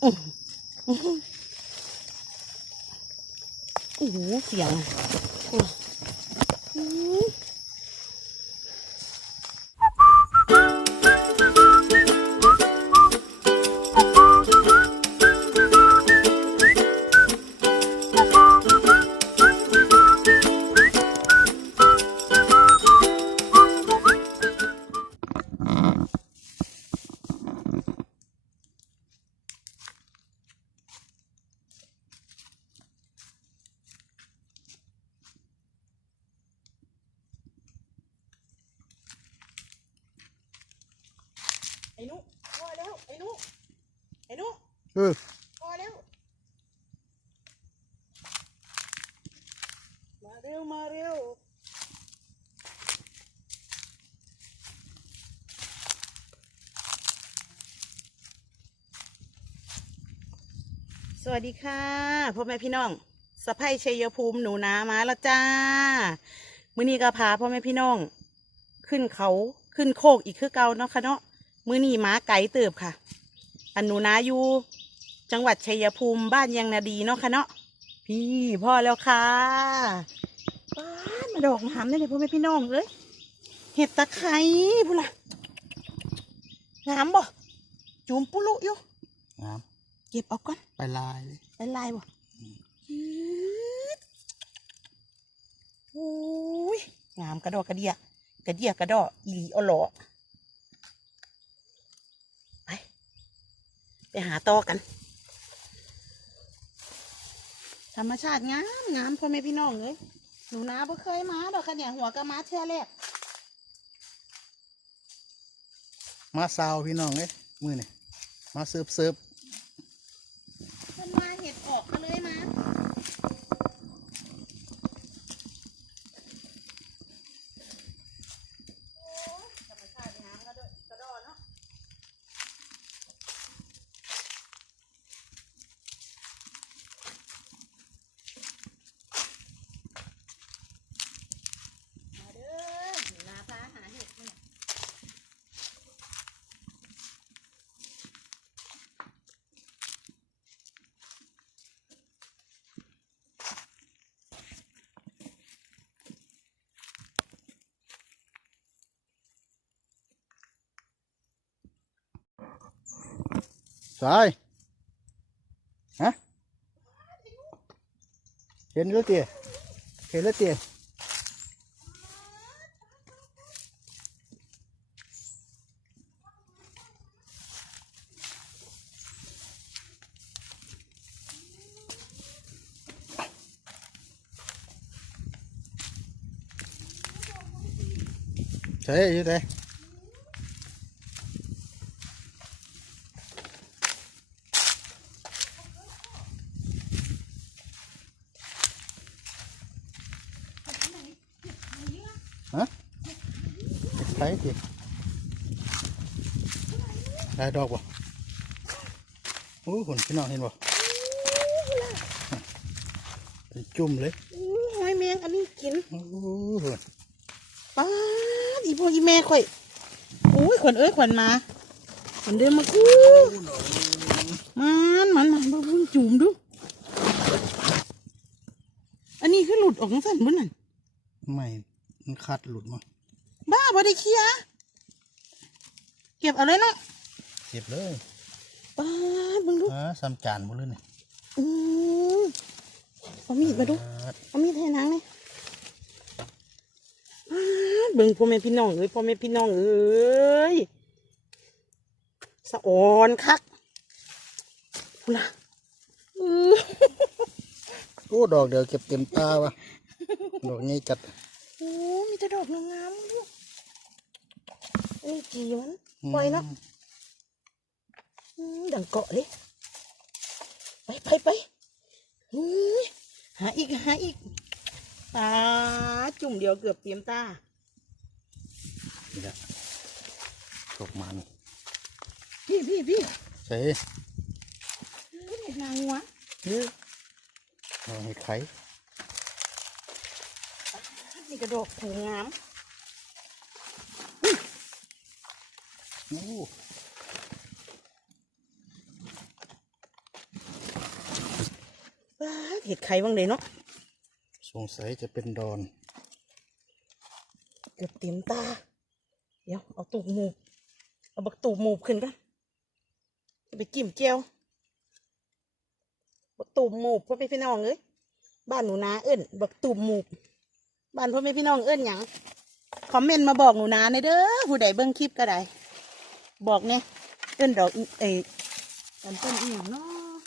โอ้โหเสียง อ้อื้อไอ้นุพอแล้วไอ้นุไอ้นุเออพอแล้วมาเร็วมาเร็วสวัสดีค่ะพ่อแม่พี่น้องสะพ้ยชัยภูมิหนูนามาแล้วจ้ามื้อนี้ก็พาพ่อแม่พี่น้อง ขึ้นเขาขึ้นโคกอีกคือเก่าเนาะค่ะเนาะ มื้อนี้ม้าไก่เติบค่ะ อันหนูนาอยู่จังหวัดชัยภูมิบ้านยังนาดีเนาะค่ะเนาะพี่พ่อแล้วค่ะป้านมาดอกหามได้เลยพ่อแม่พี่น้องเอ้ยเห็ดตะไคร้พูล่ะงามบ่จุ่มปุลุอยู่งามเก็บเอาก่อนไปลายเลยเป็นลายบ่ยืดโอ้ยงามกระดอกกระเดียกระเดียกระดอกอีหลีเอาหลอไป ไปหาต่อกัน ธรรมชาติงามงามพ่อแม่พี่น้องเลยหนูนาบ่เคยมาดอกคะเนี่ยหัวกระมาเชื่อแรกมาซาวพี่น้องเอ้ยมือนี่มาเสิร์ฟเสิร์ฟ เพิ่นมาเห็ดออกก็เลยมา ธรรมชาติงามกระโดดกระดอเนาะ มาเด้อหนูนาพาหาเห็ดนี่ สายฮะเห็นแล้วเตี๋ยเห็นแล้วเตี๋ยใช่อยู่ไหน ใช่ สิได้ดอกบ่โอ้หุ่นพี่น้องเห็นบ่เป็นจุ่มเลยอู้หอยแมงอันนี้กินโอ้หุ่นป้าดอีพ่ออีแม่ข่อยโอ้ยขวัญเอ้ยขวัญมาขวัญเดินมากู้มันมันมันมาเพิ่งจุ่มดู อันนี้คือหลุดออกของสันบุญนั่นไม่ มันคัดหลุดมา บ้าบ่ได้เคลียร์เก็บเอาเลยเนาะเก็บเลยป้าดมึงดูอ่าซ้ำจานหมดเลยนี่อืมเอามีดมาดูอ่าเอามีดให้นางเลยป๊าดเบิ่งพ่อแม่พี่น้องเอ้ยพ่อแม่พี่น้องเอ้ยสะอ่อนคักพูนะอื้อโอ้ดอกเดียวเก็บเต็มตาวะดอกนี้จัดโอ้มีแต่ดอกงามๆลูกอั นนี้กี่มันปล่อยเนาะอืมดังเกาะเลยไปไปไปอุ้ยหาอีกหาอีกตาจุ่มเดียวเกือบเตรียมตานี่แหละตกมันพี่พี่พี่ใส่เฮ้ยนางวะเฮ้ยเอาเห็ดไข่นี่กระโดดถูงาม โอ้ว้าเห็ดไข่บ้างเลยเนาะสงสัยจะเป็นดอน เกือบเต็มตา เดี๋ยว เอาตูบหมูบเอาบักตูบหมูบขึ้นกันจะไปกิ่มแก้วบักตูบหมูบพ่อแม่พี่น้องเอ้ยบ้านหนูนาเอิ้นบักตูบหมูบบ้านพ่อแม่พี่น้องเอิ้นหยังคอมเมนต์มาบอกหนูนาในอยเด้อผู้ใดเบิ่งคลิปก็ได้ บอกเนี่ยเอิ้นดอกอิเอยอันต้นอีหยังเนาะ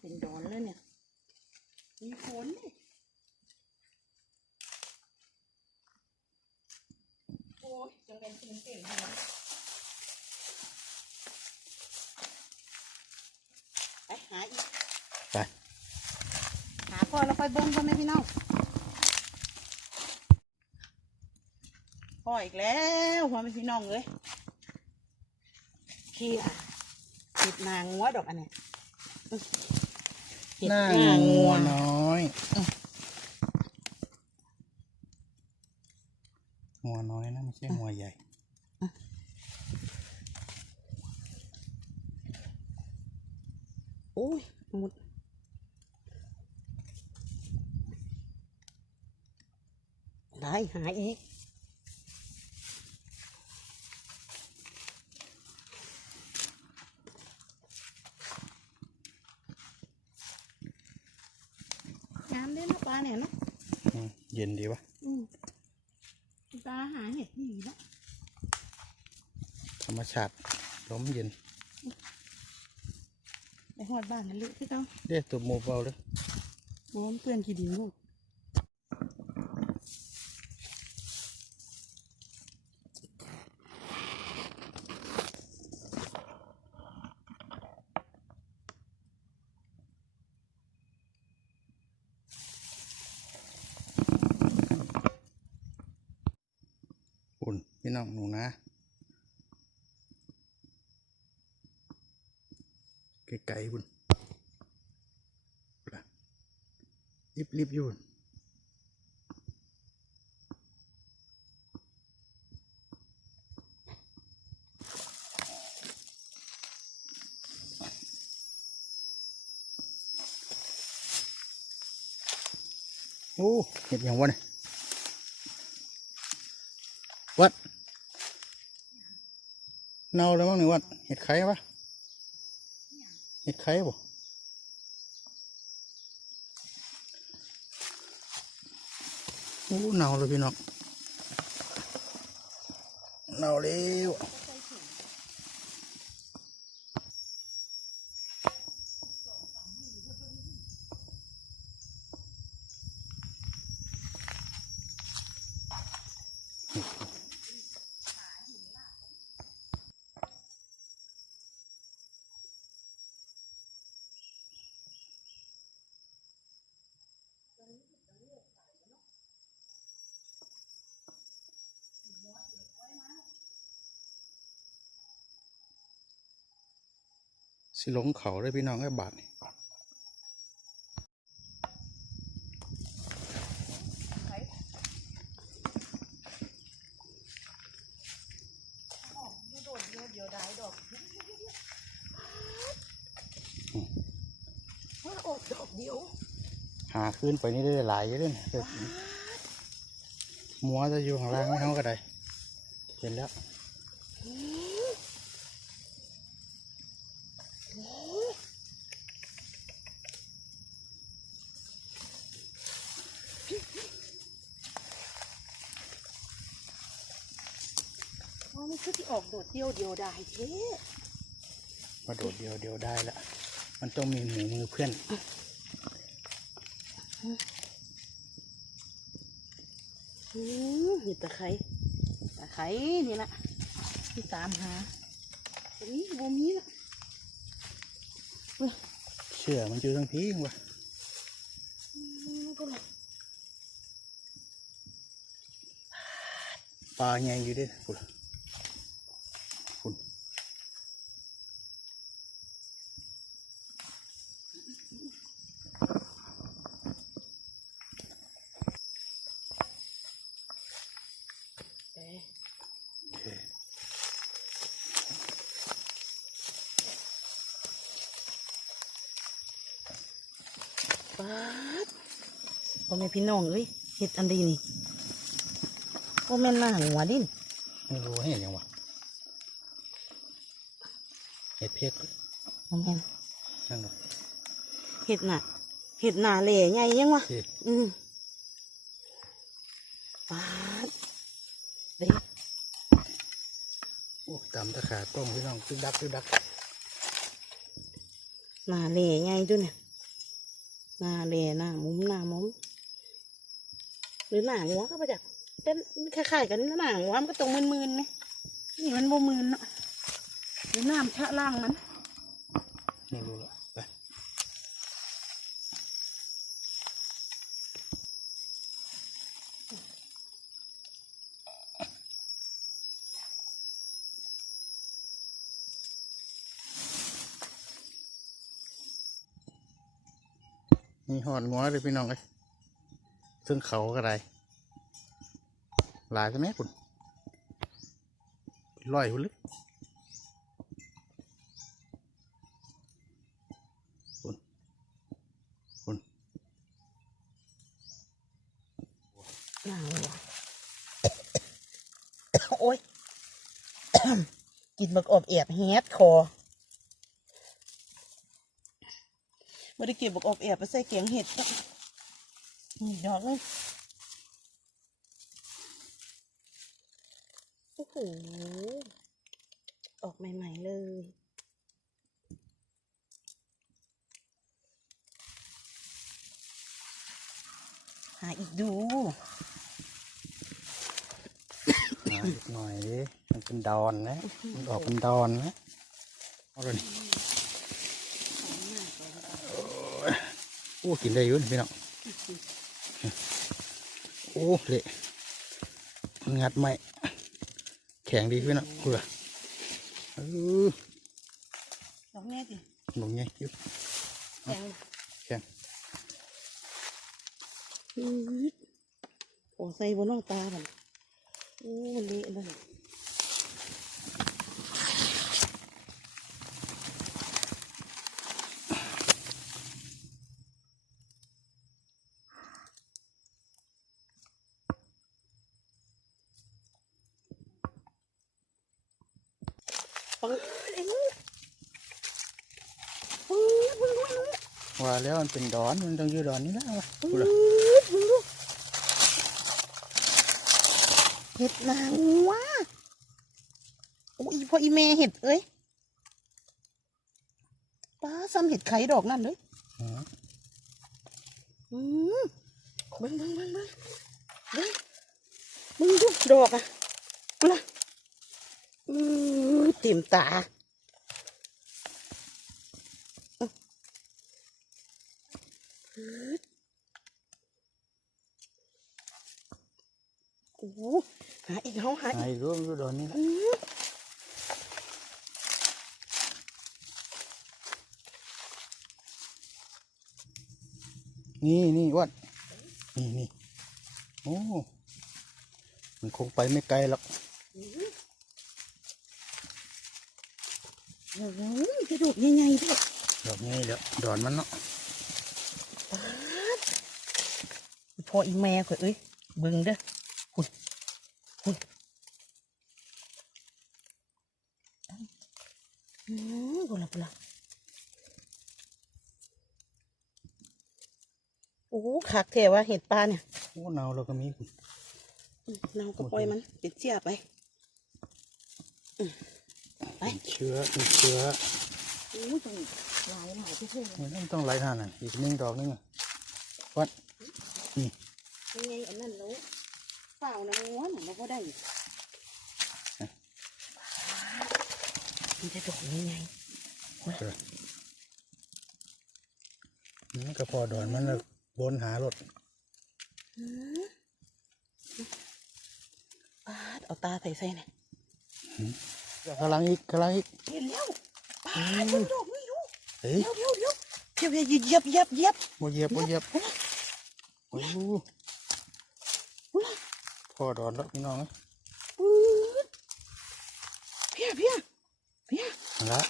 เป็นดอนเลยเนี่ย มีฝนนี่โอ้ยจะเป็นตื่นเต้นขนาดไปหาอีก ไป หาพ่อแล้วค่อยเบิ้งพ่อแม่พี่น้อง พ่ออีกแล้วพ่อแม่พี่น้องเลยเฮียเห็ดนางงัวดอกอันเนี้ยอื้อเห็ดหน้าหน้างังัววน้อยงัวน้อยนะไม่ใช่งัวใหญ่โอ้ยหมุดได้หาอีก งามเด้อเนาะปลาเนี่ยเนาะ อืมเย็นดีวะ อืมปลาหาเห็ดดีเนาะ ธรรม ชาติลมเย็นไปหอดบ้านนั่นเลยที่เขาเด้ตัวหมูเบาเลยโน้มเพื่อนกี่ดินลูกอุ่นพี่น้องหนูนะ ไกลๆบุญรีบๆอยู่พุ่นโอ้เห็ดอย่างวะเนี่ยวัดเน่าเลยมั้งหนึ่งวัดเห็ดไข่ปะ เห็ดไข่บ่โอ้หนาวเลยพี่น้องหนาวเลยว สิหลงเขาเลยพี่น้องไอ้บาทนี่โดดเดียวเดียวได้ดอกว่าออกดอกเดียวหาขึ้นไปนี่ได้หลายอยู่เลยเนี่ยแต่มัวจะอยู่ข้างล่างไม่เท่ากันไดเห็นแล้ว มันคือที่ออกโดดเดียวเดียวได้เท่มาโดดเดียวเดียวได้ละ มันต้องมีหมูมือเพื่อน อืมเห็ดตะไคร้ตะไคร้นี่ละที่ตามหาตรงนี้บ่มีละเชื่อมันอยู่ทั้งพีงวะอืมก็ละปลาใหญ่อยู่เด้วยคุณคุณ เอ๊ะ โอเค ป๊าดพ่อแม่พี่ น้องเอ้ยเห็ดอันดีนี่พ่อแม่นหน้าหัวดินไม่รู้ให้เห็นยังวะเห็ดเพชรพ่อแม่นนั่นหรอเห็ดน่ะเห็ดหนาเหล่ไงยังวะสิอืมป๊าดเด็กโอ้ตำตะขาต้มพี่น้องตึกดักตึกดักหนาเหล่ไงจุเนี่ยหนาเหล่หน้ามุมหน้ามุมห รือหนาหัวก็ไปจากเป็นคล้ายๆกันนี่นะหนาหัวมันก็ตรงมืนๆไหมนี่มันบ่มืนเนาะหรือน้ำชะล่างมันไม่รู้ละไปนี่หอดงัวเลยพี่น้องเลย ซึ่งเขาก็ได้หลายใช่ไหมคุณลอยคุณลึกคุณคุณหนาหัวโอ้ย กินบักอบแอบแฮดคอไม่ได้เก็บบักอบแอบไปใส่เกียงเห็ดเนี่ดอกเลยโอ้โหออกใหม่ ๆ เลยหาอีกดูมาอีกหน่อยดิมันเป็นดอนนะมันออกเป็นดอนนะเอาเลยโอ้กินได้อยุ่นพี่น้อง โอ้เละมันงัดไม่แข็งดีพี่น้องเพื่อเออดอกแม่ดิหนุ่มไงอยู่แข็งแข็งอืดโอ้ใส่บนน้องตาบันโอ้มันเละเลย ปังว่าแล้วมันเป็นดอนมันต้องอยู่ดอนนี่แล้ววะปังพูดละเห็ดนางวะโอ้ยพออีเมเห็ดเอ้ยป้าซ้ำเห็ดไข่ดอกนั่นเลยอืมอืมเบิ้งเบิ้งเบิ้งเบิ้งเบิ้งมึงดูดอกอะกูละอือเต็มตาโอ้หาอีกเฮาหาอีกไอ้รู้มันอยู่ดอนนี่นี่นี่วัดนี่นี่โอ้มันคงไปไม่ไกลหรอก โอ้โหกระดูกใหญ่ๆด้วยดอกนี้เดี๋ยวดอนมันเนาะป๊าดพออีแม่ข่อยเอ้ยเบิ่งเด้อคุณคุณอืมบุละบุละโอ้คักแท้ว่าเห็ดปลาเนี่ยโอ้เนาเราก็มีอืมเราก็ปล่อยมันเป็นเสียไปไป เป็นเชื้อเป็นเชื้อโอ้ยตรงหลายหลายที่เท่เลยมันต้องไหลทานอะอีกหนึ่งดอกนึงอะวัดนี่ยังไงอันนั้นแล้วเปล่านะม้วนเราก็ได้มันจะดอกยังไงเออนี่ก็พอดอนมันแล้วบนหารถอืมปาดเอาตาใส่ใส่หน่อย กำลังอีกกำลังอีกเห็นแล้วปาดมันดอกนี่ดูเฮ้ยเดี๋ยวเดี๋ยวเดี๋ยวเดี๋ยวเหยียบเหยียบเหยียบโมเหยียบโมเหยียบโอ้อุ๊ยพอดอนแล้วพี่น้องเอ้ยปื๊ดเพี้ยเพี้ยเพี้ยเอาละ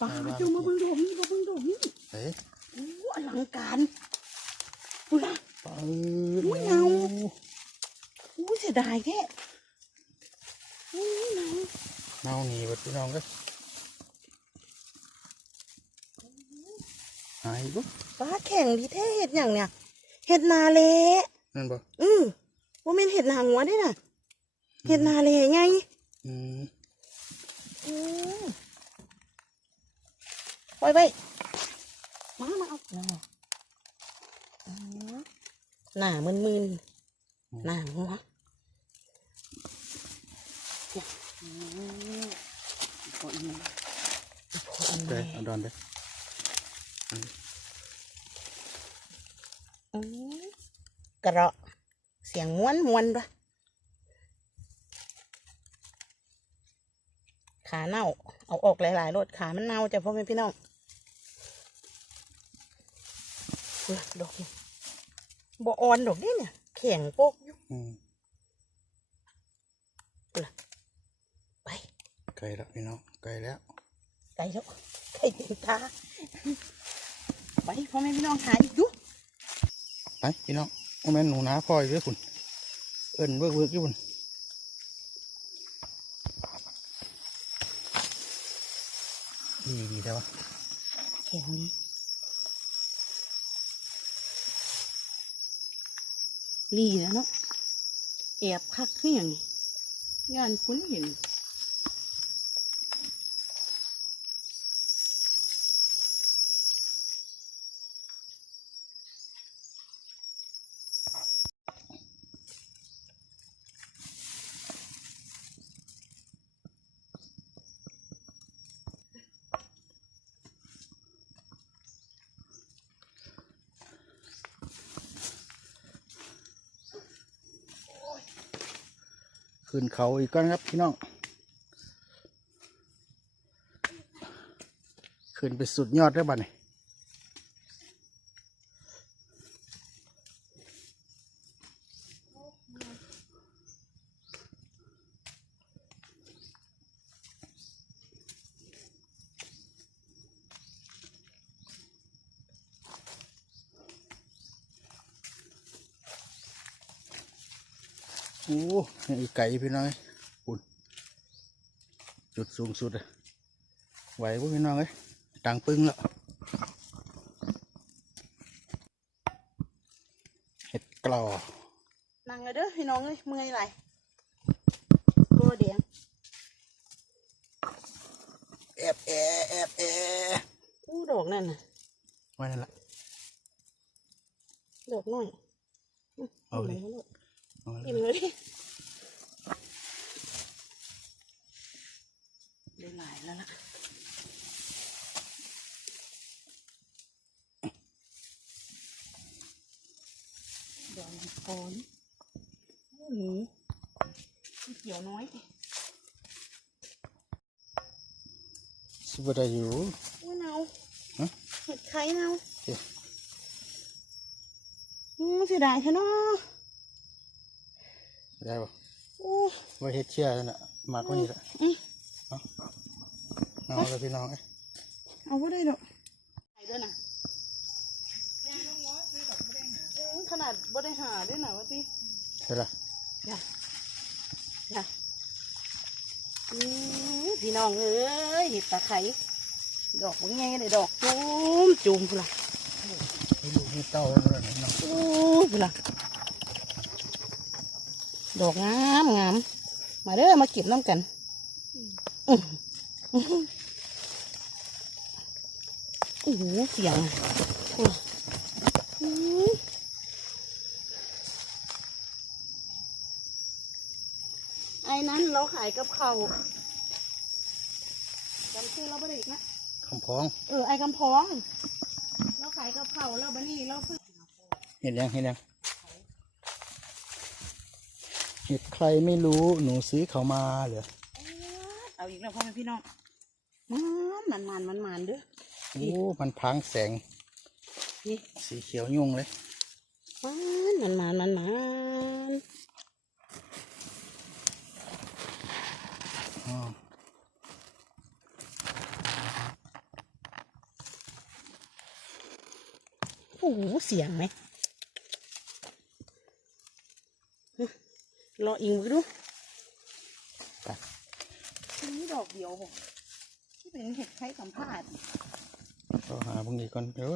ปาดจูมาเบิ่งดอกนี่มาเบิ่งดอกนี่เฮ้ยโอ้อลังการพูละปาอุ้ยเงาอู้เสียดายแท้อู้หนาว เนาหนีบัดพี่น้องก็หายบุ๊ฟ้าแข่งดีแท้เห็ดอย่างเนี่ยเห็ดนาเลนั่นบ่อือว่าเป็นเห็ดนาหัวได้น่ะเห็ดนาเลไงอืมอือปล่อยไปมามาเอาน่ะอือหน้ามึนมึนๆหน้าหัว เนี่ยอือพออีกพออีกเด้เอาดอนเด้อืมกระเราะเสียงม้วนม้วนปะขาเน่า เอาออกหลายๆรถขามันเน่าจ้ะพ่อแม่พี่น้องเฮ้ยดอกนี่บ่อ่อนดอกนี่เนี่ยแข็งโป๊กอยู่อืมไปไก ลแล้วพี่น้องไกลแล้วไก่แล้วไก่เต็มตาไปพ่อแม่พี่น้องหาอีกดูไปพี่น้องโมแม่นหนูนาพ่อยเด้อคุณเอิ้นเวิร์กเวิร์กอยู่คุณดีดีแต่ว่าแข็งนี้ลีแล้วเนาะแอบคักขึ้นอหย่างนี้ย่านคุ้นเห็น ขึ้นเขาอีกก้อนครับพี่น้อง ขึ้นไปสุดยอดได้วบ้านี่ ไก่พี่น้องเอ้ยปุ่นจุดสูงสุดอะไหวพวกพี่น้องเอ้ยดังปึ้งแล้วเห็ดกลอนั่งเลยเด้อพี่น้องเอ้ยเมื่อยไหลตัวเดียงแอบแอบแอบแอบอู้ดอกนั่นน่ะไว้นั่นละดอกน้อยเอาเลยมเลยเอาเลย อิ่มเลยดิ ได้หลายแล้วล่ะดอกมังกรโอ้โหเขียวน้อยสุบได้อยู่โอ้เนาฮะเห็ดไข่เนาเอ๊ะอืมเสียดายแท้เนาะได้ปะโอ้ไว้เฮ็ดเชี่ยนั่นน่ะมากกว่านี้ละอืม เอาเลยพี่น้องเอ้ยเอาไ่ได้ดอกไข่ด้วยนะอืมขนาดบ่ได้หาด้วยนะว่าติเสร็จละอย่าอย่าอืมพี่น้องเอ้ยเห็ดตาไคร้ดอกว่าไงเลยดอกจุ้มจุ่มพุ่นล่ะมีลูกมีเต้าแล้วนะพี่น้องโอ้ยพุ่นล่ะดอกงามงามมาเด้อมาเก็บน้ำกันอื้ออื้อ โอ้โหเสียงอื้ออื้อไอ้นั้นเราขายกับเขาวจำชื่อเราไม่ได้อีกนะคำพ้อง เออไอ้คำพอง เราขายกับเขาวแล้วบันนี้เราซื้อเห็นยังเห็นยังเห็ดใครไม่รู้หนูซื้อเขามาเหรอเอาอีกแล้วพ่อแม่พี่น้องมันมันมันมันมันเด้อ โอ้ มันพรางแสง นี่สีเขียวยุ่งเลย มันมันมันมันมันอ๋อโอ้โหเสียงไหมฮึรออิงมือดูไปอันนี้ดอกเดียวบ่ที่เป็นเห็ดไข่สัมภาษณ์ ก็หาพวกนี้ก่อนเดี๋ยว